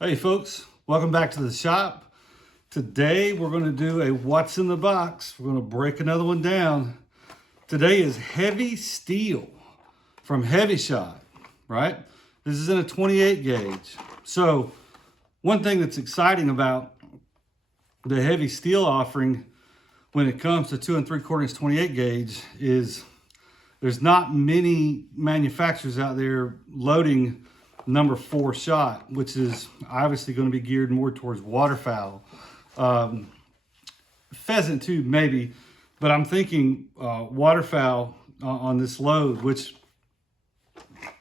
Hey folks, welcome back to the shop. Today we're going to do a what's in the box. We're going to break another one down. Today is Hevi Steel from Heavy Shot, right? This is in a 28 gauge. So one thing that's exciting about the Hevi Steel offering when it comes to 2 3/4 inch 28 gauge is there's not many manufacturers out there loading number 4 shot, which is obviously going to be geared more towards waterfowl. Pheasant too, maybe, but I'm thinking waterfowl on this load, which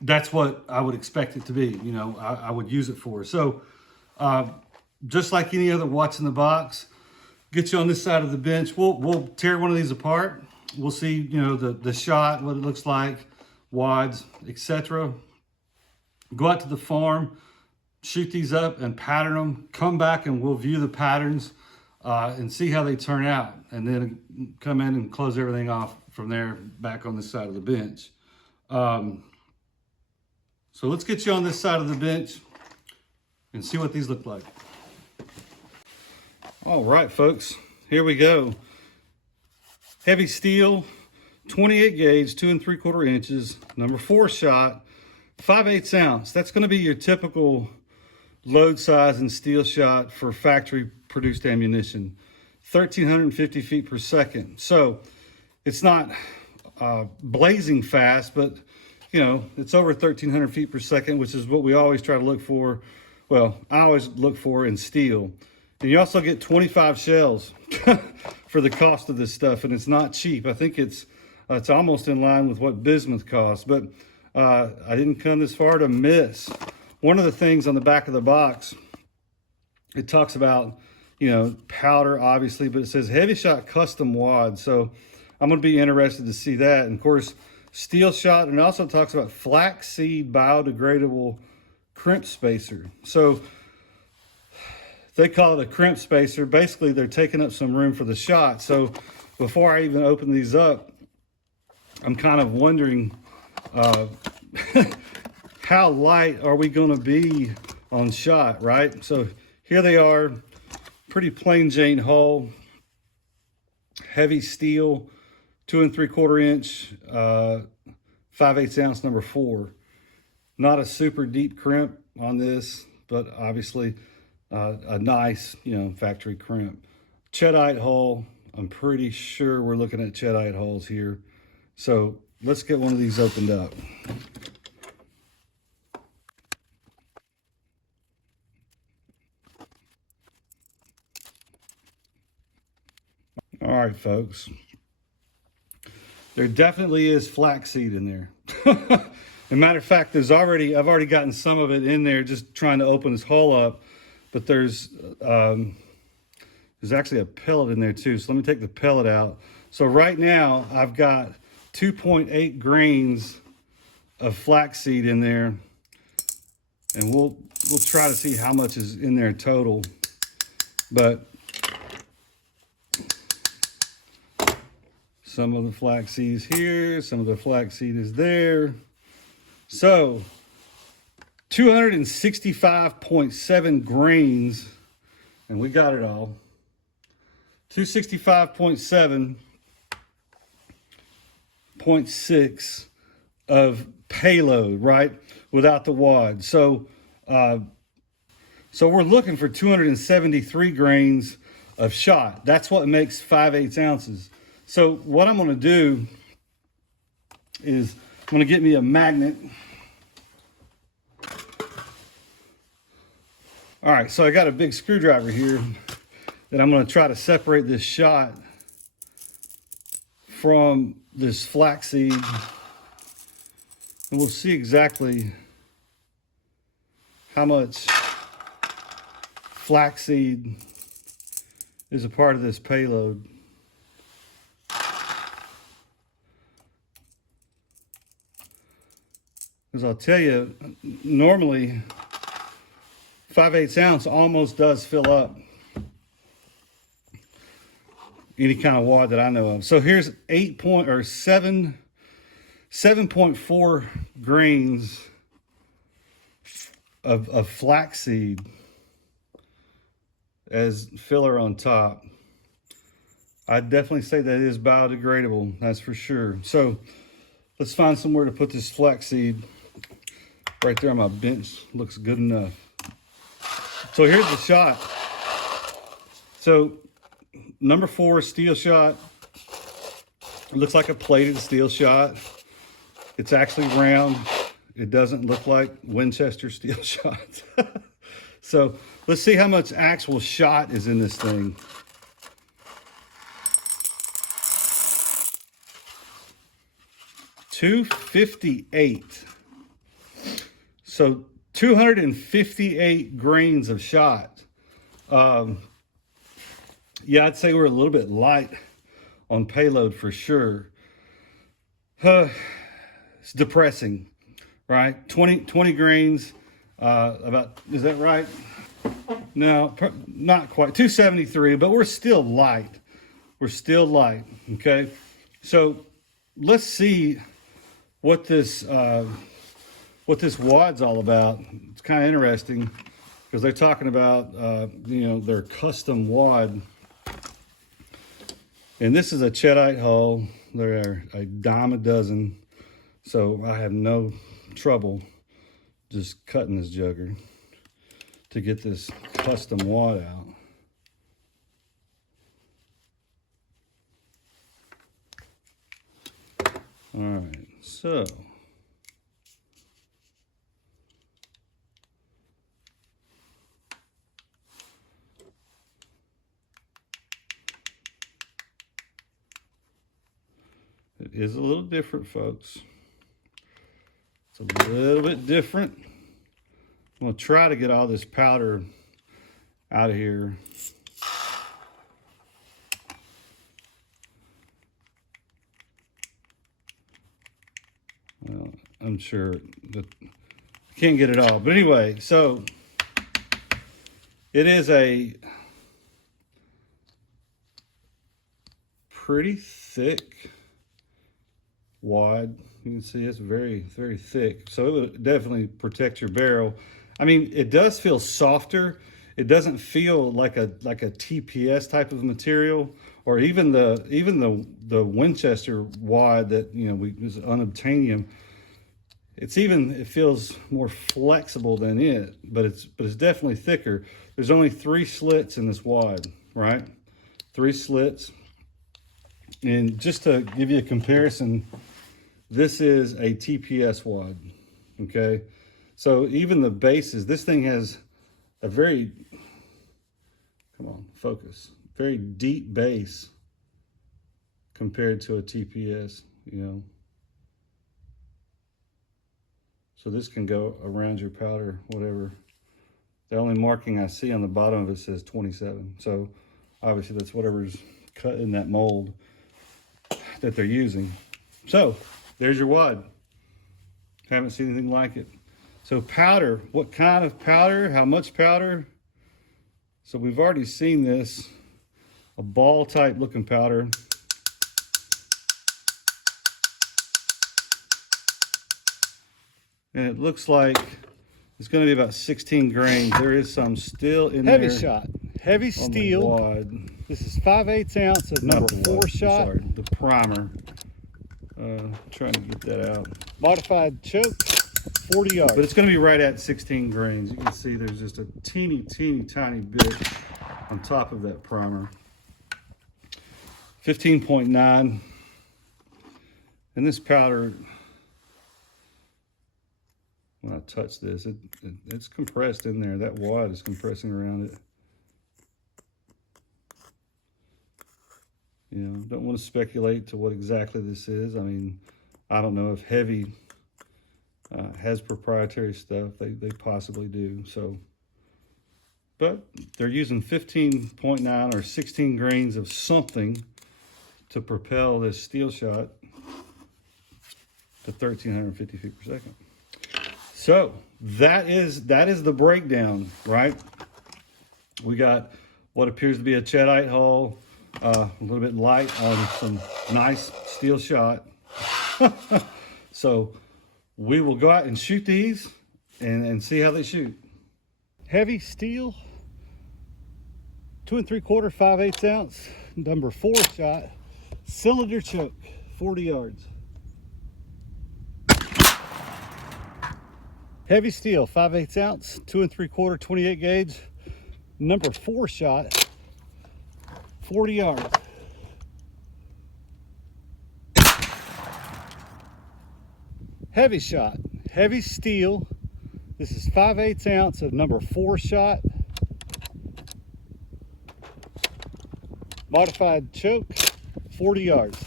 that's what I would expect it to be. You know, I would use it for. So just like any other what's in the box, get you on this side of the bench. We'll tear one of these apart. We'll see, you know, the shot, what it looks like, wads, etc. Go out to the farm, shoot these up and pattern them, come back and we'll view the patterns and see how they turn out, and then come in and close everything off from there back on this side of the bench. So let's get you on this side of the bench and see what these look like. All right, folks, here we go. Hevi Steel, 28 gauge, 2 3/4 inches, number 4 shot. 5/8 ounce. That's going to be your typical load size and steel shot for factory produced ammunition. 1,350 feet per second. So it's not blazing fast, but you know, it's over 1,300 feet per second, which is what we always try to look for. Well, I always look for in steel. And you also get 25 shells for the cost of this stuff, and it's not cheap. I think it's almost in line with what bismuth costs, but I didn't come this far to miss. One of the things on the back of the box, it talks about, you know, powder, obviously, but it says Hevi Shot custom wad. So I'm going to be interested to see that. And of course, steel shot, and it also talks about flaxseed biodegradable crimp spacer. So they call it a crimp spacer. Basically, they're taking up some room for the shot. So before I even open these up, I'm kind of wondering, how light are we going to be on shot, right? So here they are, pretty plain Jane hull, Hevi Steel, 2 3/4 inch, 5/8 ounce, number 4. Not a super deep crimp on this, but obviously a nice, you know, factory crimp. Cheddite hull. I'm pretty sure we're looking at cheddite hulls here. So let's get one of these opened up. All right, folks. There definitely is flaxseed in there. As a matter of fact, I've already gotten some of it in there just trying to open this hull up, but there's actually a pellet in there too. So let me take the pellet out. So right now I've got 2.8 grains of flaxseed in there, and we'll try to see how much is in there total. But some of the flaxseed is here, some of the flaxseed is there. So 265.7 grains, and we got it all. 265.7.6 of payload, right? Without the wad. So we're looking for 273 grains of shot. That's what makes 5/8 ounces. So what I'm going to do is I'm going to get me a magnet. All right, so I got a big screwdriver here that I'm going to try to separate this shot from this flaxseed, and we'll see exactly how much flaxseed is a part of this payload. Because I'll tell you, normally 5/8 ounce almost does fill up any kind of wad that I know of. So here's 7.4 grains of flaxseed. as filler on top. I'd definitely say that is biodegradable, that's for sure. So let's find somewhere to put this flaxseed. Right there on my bench looks good enough. So here's the shot. So number 4 steel shot. It looks like a plated steel shot. It's actually round. It doesn't look like Winchester steel shots. So let's see how much actual shot is in this thing. .258. So 258 grains of shot. Yeah, I'd say we're a little bit light on payload for sure. It's depressing, right? 20 grains, about, is that right? No, not quite, 273, but we're still light. We're still light, okay? So let's see what this wad's all about. It's kind of interesting because they're talking about, you know, their custom wad. And this is a Cheddite hull. They're a dime a dozen. So I have no trouble just cutting this jugger to get this custom wad out. All right, so it is a little different, folks. It's a little bit different. I'm gonna try to get all this powder out of here. Well, I'm sure that I can't get it all. But anyway, so it is a pretty thick wad. You can see it's very, very thick. So it would definitely protect your barrel. I mean, it does feel softer. It doesn't feel like a TPS type of material, or even the Winchester wad that, you know, we use unobtainium. It feels more flexible than it, but it's definitely thicker. There's only 3 slits in this wad, right? 3 slits. And just to give you a comparison, this is a TPS wad, okay? So even the bases, this thing has a very, come on, focus, very deep base compared to a TPS, you know? So this can go around your powder, whatever. The only marking I see on the bottom of it says 27. So obviously that's whatever's cut in that mold that they're using. So there's your wad. Haven't seen anything like it. So powder, what kind of powder? How much powder? So we've already seen this, a ball type looking powder. And it looks like it's going to be about 16 grains. There is some still in there. Heavy shot, Hevi Steel. Wad. This is 5/8 ounce of number 4 shot. Sorry, the primer. Trying to get that out. Modified choke, 40 yards. But it's going to be right at 16 grains. You can see there's just a teeny tiny bit on top of that primer. 15.9. And this powder, when I touch this, it's compressed in there. That wad is compressing around it. You know, don't want to speculate to what exactly this is. I mean, I don't know if Hevi has proprietary stuff. They possibly do. So, but they're using 15.9 or 16 grains of something to propel this steel shot to 1,350 feet per second. So that is the breakdown, right? We got what appears to be a Cheddite hull, a little bit light on some nice steel shot. So we will go out and shoot these and see how they shoot. Hevi Steel, 2 3/4, 5/8 ounce, number 4 shot, cylinder choke, 40 yards. Hevi Steel, 5/8 ounce, 2 3/4, 28 gauge, number 4 shot, 40 yards. Heavy shot, Hevi Steel. This is 5/8 ounce of number 4 shot. Modified choke, 40 yards.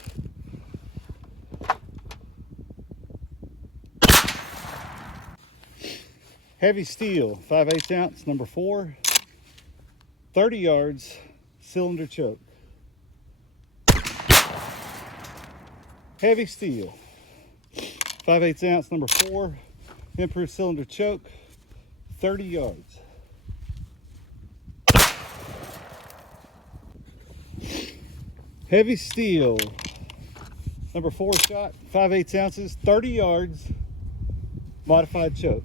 Hevi Steel, 5/8 ounce, number 4, 30 yards, cylinder choke. Hevi Steel, 5/8 ounce, number 4, improved cylinder choke, 30 yards. Hevi Steel, number 4 shot, 5/8 ounces, 30 yards, modified choke.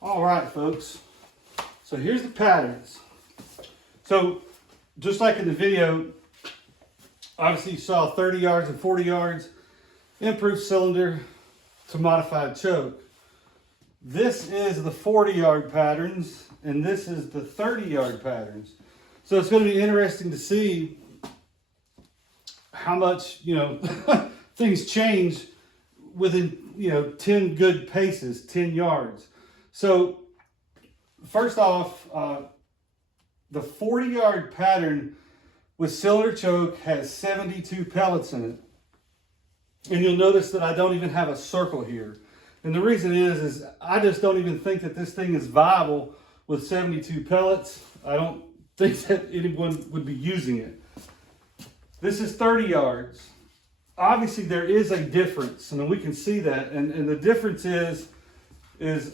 All right, folks. So here's the patterns. So just like in the video, obviously you saw 30 yards and 40 yards, improved cylinder to modified choke. This is the 40-yard patterns, and this is the 30-yard patterns. So it's going to be interesting to see how much, things change within, 10 good paces, 10 yards. So first off, the 40-yard pattern with cylinder choke has 72 pellets in it. And you'll notice that I don't even have a circle here. And the reason is I just don't even think that this thing is viable with 72 pellets. I don't think that anyone would be using it. This is 30 yards. Obviously there is a difference, and we can see that. And the difference is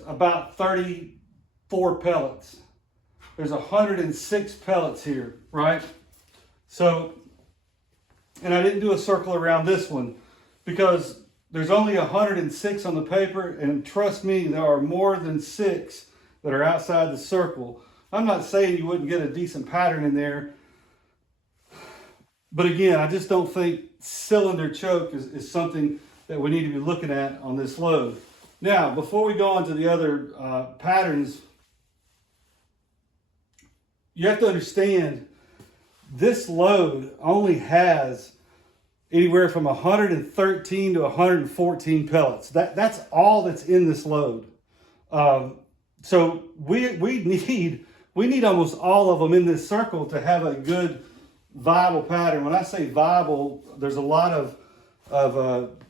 about 34 pellets. There's 106 pellets here, right? So, and I didn't do a circle around this one because there's only 106 on the paper, and trust me, there are more than 6 that are outside the circle. I'm not saying you wouldn't get a decent pattern in there, but again, I just don't think cylinder choke is something that we need to be looking at on this load. Now, before we go on to the other patterns, you have to understand this load only has anywhere from 113 to 114 pellets. That's all that's in this load. So we need almost all of them in this circle to have a good viable pattern. When I say viable, there's a lot of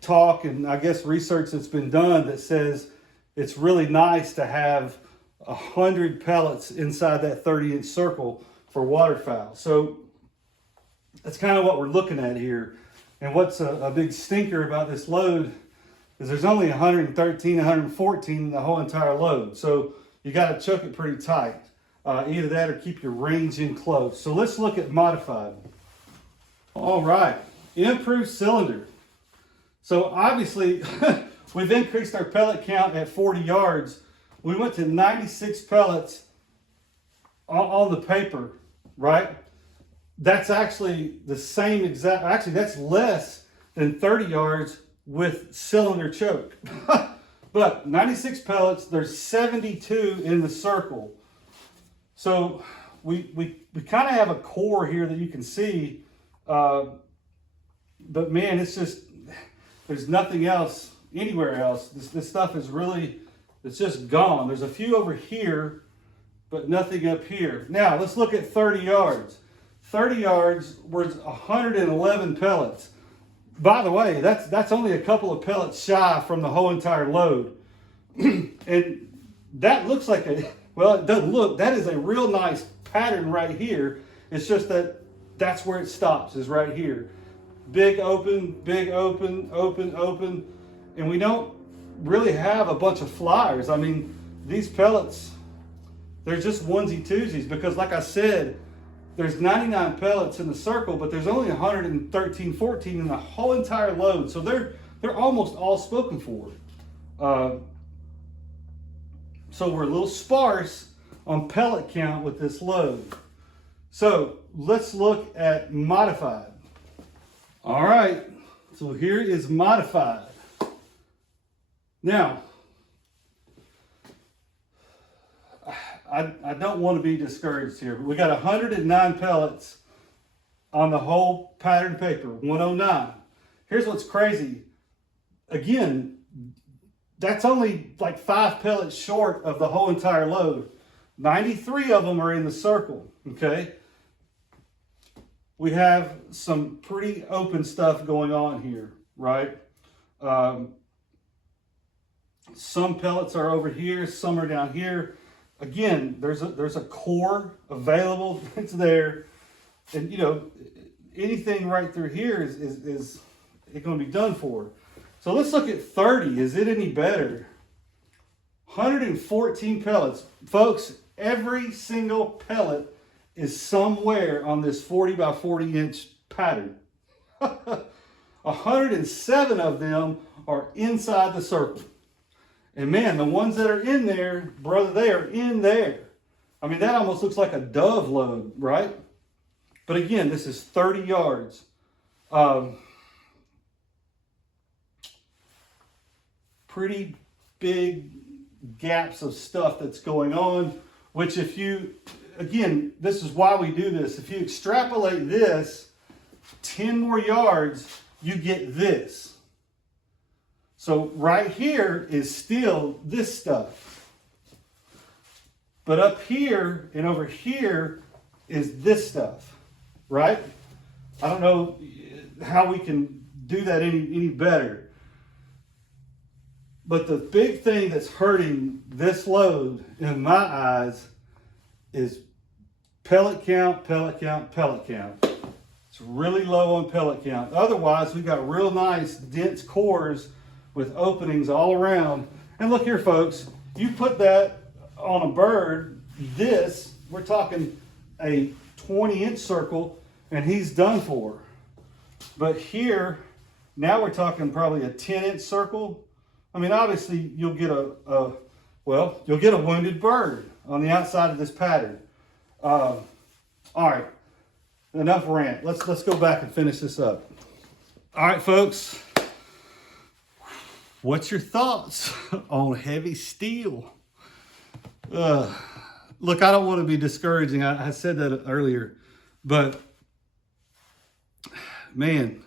talk and I guess research that's been done that says it's really nice to have 100 pellets inside that 30-inch circle for waterfowl. So that's kind of what we're looking at here. And what's a big stinker about this load is there's only 113, 114 in the whole entire load. So you got to choke it pretty tight. Either that or keep your range in close. So let's look at modified. All right, improved cylinder. So obviously we've increased our pellet count at 40 yards. We went to 96 pellets on the paper, right? That's actually the same exact, actually that's less than 30 yards with cylinder choke. But 96 pellets, there's 72 in the circle. So we kind of have a core here that you can see, but man, it's just, there's nothing else anywhere else. This stuff is really, it's just gone. There's a few over here, but nothing up here. Now let's look at 30 yards. 30 yards was 111 pellets. By the way, that's only a couple of pellets shy from the whole entire load. And that looks like well, it doesn't look, that is a real nice pattern right here. It's just that's where it stops, is right here. Big open, open, open. And we don't really have a bunch of flyers. I mean, these pellets, they're just onesie twosies because like I said, there's 99 pellets in the circle, but there's only 113, 14 in the whole entire load. So they're almost all spoken for. So we're a little sparse on pellet count with this load. So let's look at modified. All right, so here is modified. Now, I don't want to be discouraged here, but we got 109 pellets on the whole pattern paper, 109. Here's what's crazy. Again, that's only like 5 pellets short of the whole entire load. 93 of them are in the circle, okay? We have some pretty open stuff going on here, right? Some pellets are over here, some are down here. Again, there's a core available. It's there, and you know, anything right through here is it going to be done for. So let's look at 30. Is it any better? 114 pellets, folks. Every single pellet is somewhere on this 40 by 40 inch pattern. 107 of them are inside the circle. And man, the ones that are in there, brother, they are in there. I mean, that almost looks like a dove load, right? But again, this is 30 yards. Pretty big gaps of stuff that's going on, which if you, again, this is why we do this. If you extrapolate this 10 more yards, you get this. So right here is still this stuff. But up here and over here is this stuff, right? I don't know how we can do that any better. But the big thing that's hurting this load in my eyes is pellet count, pellet count, pellet count. It's really low on pellet count. Otherwise, we've got real nice dense cores with openings all around. And look here, folks, you put that on a bird, this, we're talking a 20-inch circle, and he's done for. But here, now we're talking probably a 10-inch circle. I mean, obviously, you'll get you'll get a wounded bird on the outside of this pattern. All right, enough rant. Let's go back and finish this up. All right, folks. What's your thoughts on Hevi Steel? Look, I don't want to be discouraging. I said that earlier, but man,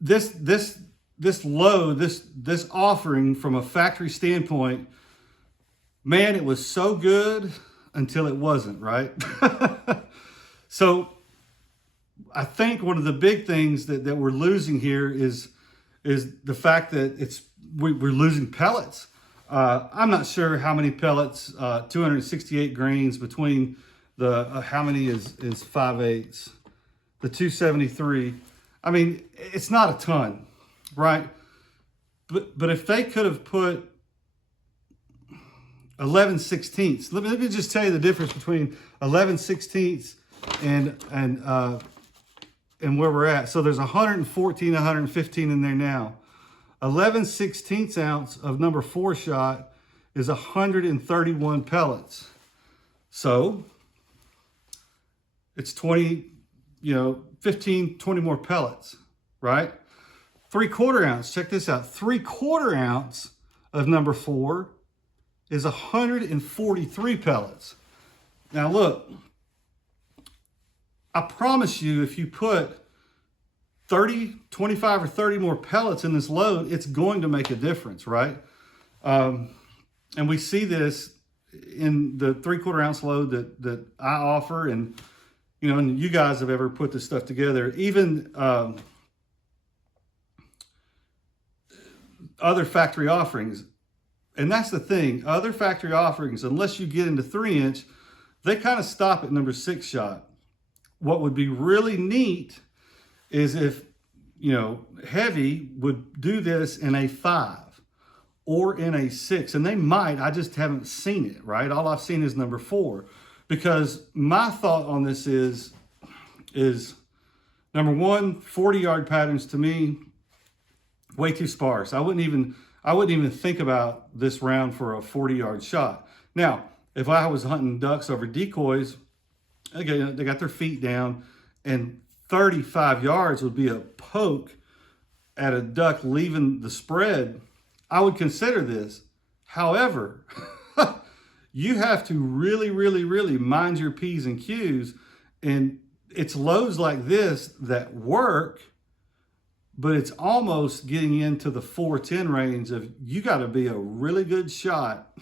this load, this offering from a factory standpoint, man, it was so good until it wasn't, right? So I think one of the big things that we're losing here is the fact that we're losing pellets. I'm not sure how many pellets, 268 grains between the, how many is 5/8, the 273. I mean, it's not a ton, right? But if they could have put 11/16, let me just tell you the difference between 11/16 and where we're at. So there's 114, 115 in there now. 11/16 ounce of number 4 shot is 131 pellets. So it's 20, 15, 20 more pellets, right? 3/4 ounce, check this out. 3/4 ounce of number 4 is 143 pellets. Now look, I promise you, if you put 30, 25 or 30 more pellets in this load, it's going to make a difference, right? And we see this in the 3/4 ounce load that I offer, and and you guys have ever put this stuff together. Even other factory offerings, and that's the thing. Other factory offerings, unless you get into 3-inch, they kind of stop at number 6 shot. What would be really neat is if, Hevi would do this in a 5 or in a 6, and they might, I just haven't seen it, right? All I've seen is number 4, because my thought on this is number one, 40-yard patterns to me, way too sparse. I wouldn't I wouldn't even think about this round for a 40-yard shot. Now, if I was hunting ducks over decoys, again, they got their feet down, and 35 yards would be a poke at a duck leaving the spread, I would consider this. However, you have to really, really, really mind your P's and Q's, and it's loads like this that work, but it's almost getting into the 410 range of you got to be a really good shot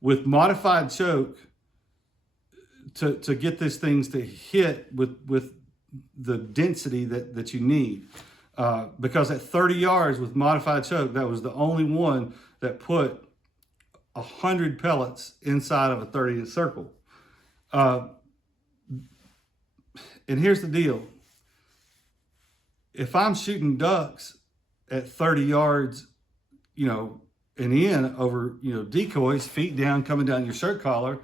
with modified choke to get these things to hit with the density that you need. Because at 30 yards with modified choke, that was the only one that put 100 pellets inside of a 30-inch circle. And here's the deal. If I'm shooting ducks at 30 yards, and in over, decoys, feet down, coming down your shirt collar,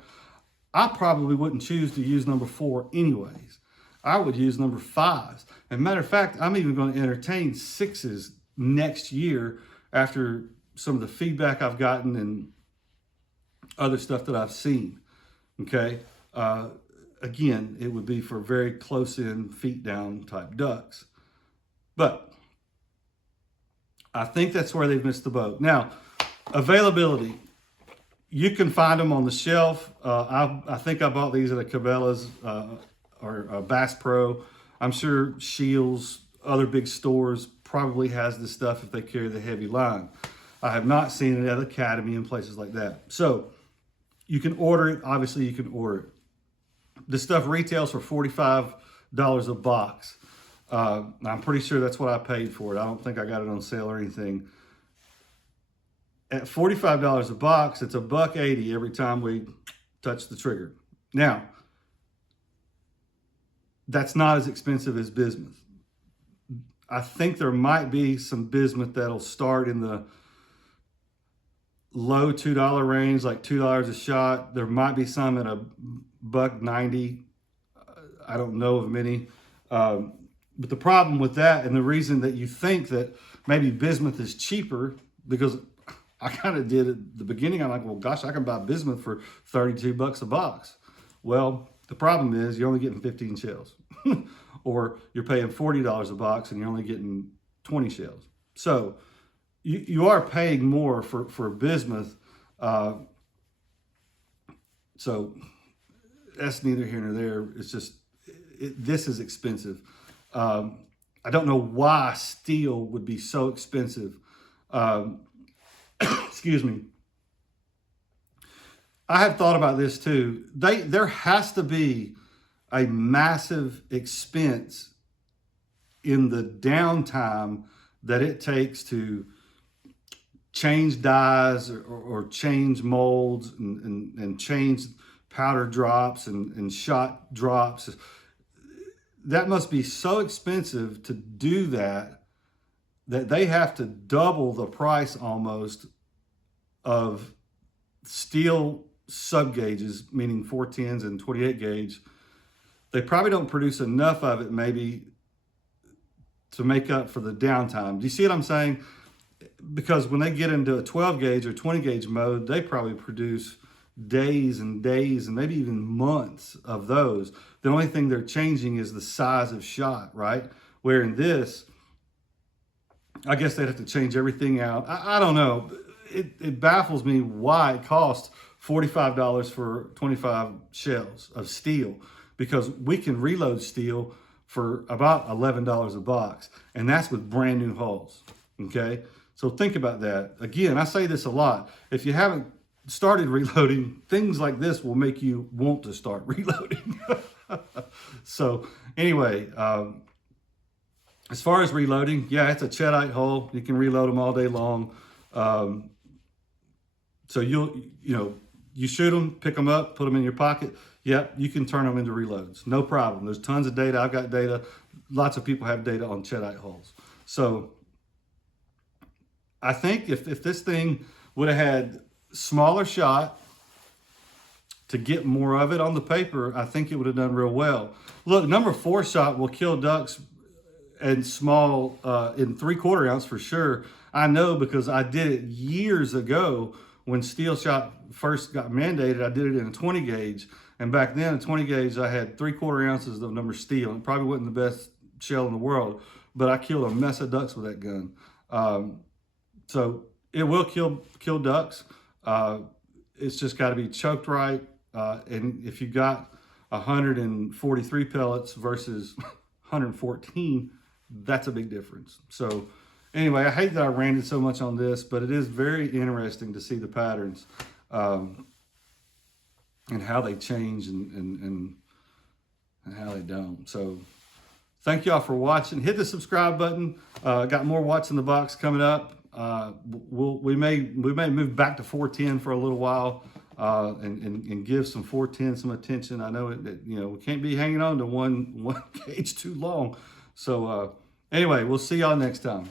I probably wouldn't choose to use number 4 anyways. I would use number 5s. And matter of fact, I'm even going to entertain 6s next year after some of the feedback I've gotten and other stuff that I've seen. Okay. Again, it would be for very close in, feet down type ducks. But I think that's where they've missed the boat. Now, availability. You can find them on the shelf. I think I bought these at a Cabela's or a Bass Pro. I'm sure Shields, other big stores probably has this stuff if they carry the Hevi line. I have not seen it at Academy and places like that. So you can order it. Obviously, you can order it. This stuff retails for $45 a box. I'm pretty sure that's what I paid for it. I don't think I got it on sale or anything. At $45 a box, it's $1.80 every time we touch the trigger. Now, that's not as expensive as bismuth. I think there might be some bismuth that'll start in the low $2 range, like $2 a shot. There might be some at $1.90. I don't know of many. But the problem with that, and the reason that you think that maybe bismuth is cheaper, because I kind of did at the beginning, I'm like, well, gosh, I can buy bismuth for $32 a box. Well, the problem is you're only getting 15 shells. Or you're paying $40 a box and you're only getting 20 shells. So you are paying more for bismuth. So that's neither here nor there. It's just, this is expensive. I don't know why steel would be so expensive. Excuse me. I have thought about this too. There has to be a massive expense in the downtime that it takes to change dyes or change molds and change powder drops and shot drops. That must be so expensive to do that they have to double the price almost of steel sub gauges, meaning 410s and 28 gauge. They probably don't produce enough of it maybe to make up for the downtime. Do you see what I'm saying? Because when they get into a 12 gauge or 20 gauge mode, they probably produce days and days and maybe even months of those. The only thing they're changing is the size of shot, right? Where in this, I guess they'd have to change everything out. I don't know. It baffles me why it costs $45 for 25 shells of steel, because we can reload steel for about $11 a box, and that's with brand new hulls, okay? So think about that. Again, I say this a lot. If you haven't started reloading, things like this will make you want to start reloading. So anyway, as far as reloading, yeah, it's a Cheddite hull. You can reload them all day long. So you shoot them, pick them up, put them in your pocket. Yep, you can turn them into reloads. No problem. There's tons of data. I've got data. Lots of people have data on Cheddite hulls. So I think if this thing would have had smaller shot to get more of it on the paper, I think it would have done real well. Look, number 4 shot will kill ducks and small in 3/4 ounce for sure. I know because I did it years ago when steel shot first got mandated. I did it in a 20 gauge, and back then a 20 gauge I had 3/4 ounces of number steel. It probably wasn't the best shell in the world, but I killed a mess of ducks with that gun. So it will kill ducks. It's just got to be choked right, and if you got 143 pellets versus 114, that's a big difference. So anyway, I hate that I ranted so much on this, but it is very interesting to see the patterns and how they change and how they don't. So thank y'all for watching. Hit the subscribe button. Got more What's in the Box coming up. We may move back to 410 for a little while and give some 410 some attention. I know we can't be hanging on to one gauge too long. So anyway, we'll see y'all next time.